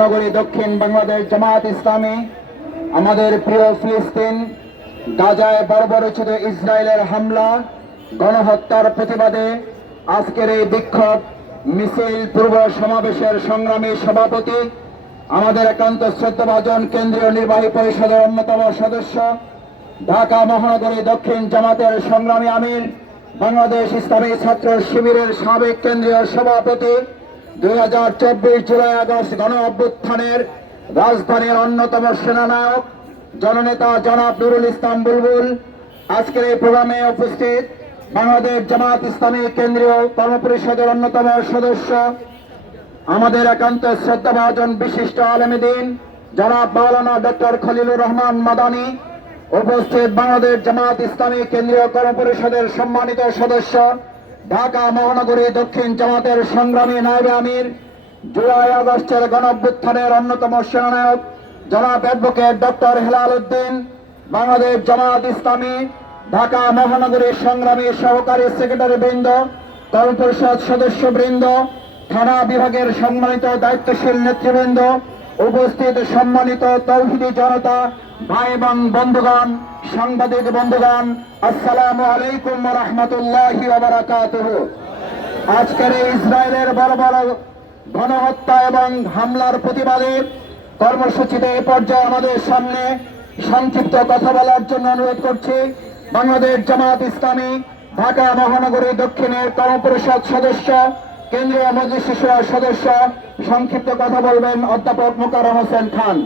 নগরী দক্ষিণ বাংলাদেশ জামাত ইসলামী, আমাদের প্রিয় ফিলিস্তিন, গাজায় বর্বরচিত ইসরায়েলের হামলা, গণহত্যার প্রতিবাদে আজকের এই বিক্ষোভ, মিছিল, পূর্ব সমাবেশের সংগ্রামী সভাপতি, আমাদের একান্ত শ্রদ্ধাভাজন কেন্দ্রীয় নির্বাহী পরিষদের অন্যতম সদস্য, ঢাকা মহানগরী দক্ষিণ জামাতের সংগ্রামী আমির, বাংলাদেশ ইসলামী ছাত্র শিবিরের সাবেক কেন্দ্রীয় সভাপতি দুই হাজার চব্বিশ জুলাই আগস্ট গণ অভ্যুত্থানের রাজধানীর অন্যতম সেনানায়ক, জননেতা জনাব নুরুল ইসলাম বুলবুল। আজকের এই প্রোগ্রামে উপস্থিত বাংলাদেশ জামাত ইসলামী কেন্দ্রীয় কর্মপরিষদের অন্যতম সদস্য, আমাদের একান্ত শ্রদ্ধাভাজন বিশিষ্ট আলমীদিন জনাব মাওলানা ডক্টর খলিলুর রহমান মাদানী। উপস্থিত বাংলাদেশ জামাত ইসলামী কেন্দ্রীয় কর্মপরিষদের সম্মানিত সদস্য ঢাকা মহানগরী দক্ষিণ জামাতের সংগ্রামী নায়বে আমির, জুলাই আগস্টের গণঅভ্যুত্থানের অন্যতম সেনানায়ক জনাব অ্যাডভোকেট ডক্টর হেলাল উদ্দিন, বাংলাদেশ জামাত ইসলামী, ঢাকা মহানগরীর সংগ্রামী সহকারী সেক্রেটারি বৃন্দ কর্মপরিষদ সদস্য বৃন্দ থানা বিভাগের সম্মানিত দায়িত্বশীল নেতৃবৃন্দ, উপস্থিত সম্মানিত তৌহিদি জনতা ভাই এবং বন্ধুগণ, সাংবাদিক বন্ধুগণ, আসসালামু আলাইকুম রহমতুল্লাহি আজকের ইসরায়েলের বড় বড় গণহত্যা এবং হামলার প্রতিবাদে কর্মসূচিতে এই পর্যায়ে আমাদের সামনে সংক্ষিপ্ত কথা বলার জন্য অনুরোধ করছি, বাংলাদেশ জামাত ইসলামী ঢাকা মহানগরী দক্ষিণের কর্মপরিষদ সদস্য, কেন্দ্রীয় মজলিসের সদস্য, সংক্ষিপ্ত কথা বলবেন অধ্যাপক মোকারম হোসেন খান।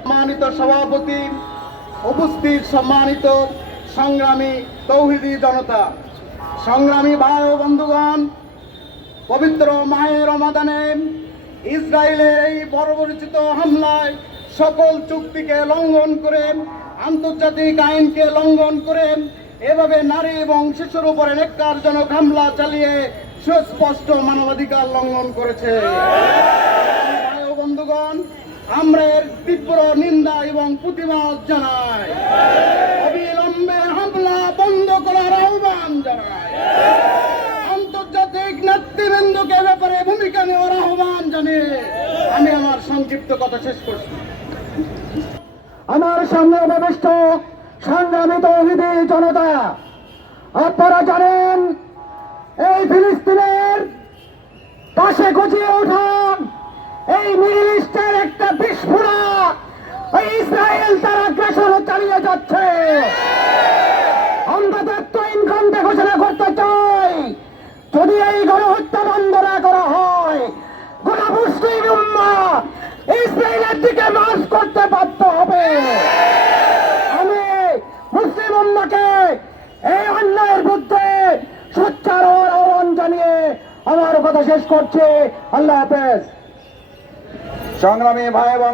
সম্মানিত সভাপতি, উপস্থিত সম্মানিত সংগ্রামী তৌহিদি জনতা, সংগ্রামী ভাই ও বন্ধুগণ, পবিত্র মায়ের রমাদানে ইসরায়েলের এই বর্বরচিত হামলায় সকল চুক্তিকে লঙ্ঘন করে, আন্তর্জাতিক আইনকে লঙ্ঘন করে, এভাবে নারী এবং শিশুর উপরে নেককারজনক হামলা চালিয়ে সুস্পষ্ট মানবাধিকার লঙ্ঘন করেছে। বন্ধুগণ আমরা এর তীব্র নিন্দা এবং প্রতিবাদ জানাই। অবিলম্বে হামলা বন্ধ করার আহ্বান জানাই। আন্তর্জাতিক নেতৃবৃন্দকে ব্যাপারে ভূমিকা নেওয়ার আহ্বান আমি আমার সংক্ষিপ্ত কথা শেষ করছি। আমার সামনে সংগ্রামী তৌহিদি জনতা, আপনারা জানেন, এই ফিলিস্তিনের পাশে গজিয়ে উঠান এই মিডিল ইসরায়েল তার আগ্রাসন চালিয়ে যাচ্ছে। আমরা তৈন ঘণ্টা ঘোষণা করতে চাই। যদি এই গণহত্যা বন্ধ না করা হয় গোটা মুসলিম ইসরায়েলের দিকে মাস করতে বাধ্য হবে। আমি মুসলিম উম্মাকে এই অন্যায়ের বিরুদ্ধে সোচ্চার আহ্বান জানিয়ে আমার কথা শেষ করছি। আল্লাহ হাফেজ। সংগ্রামী ভাই এবং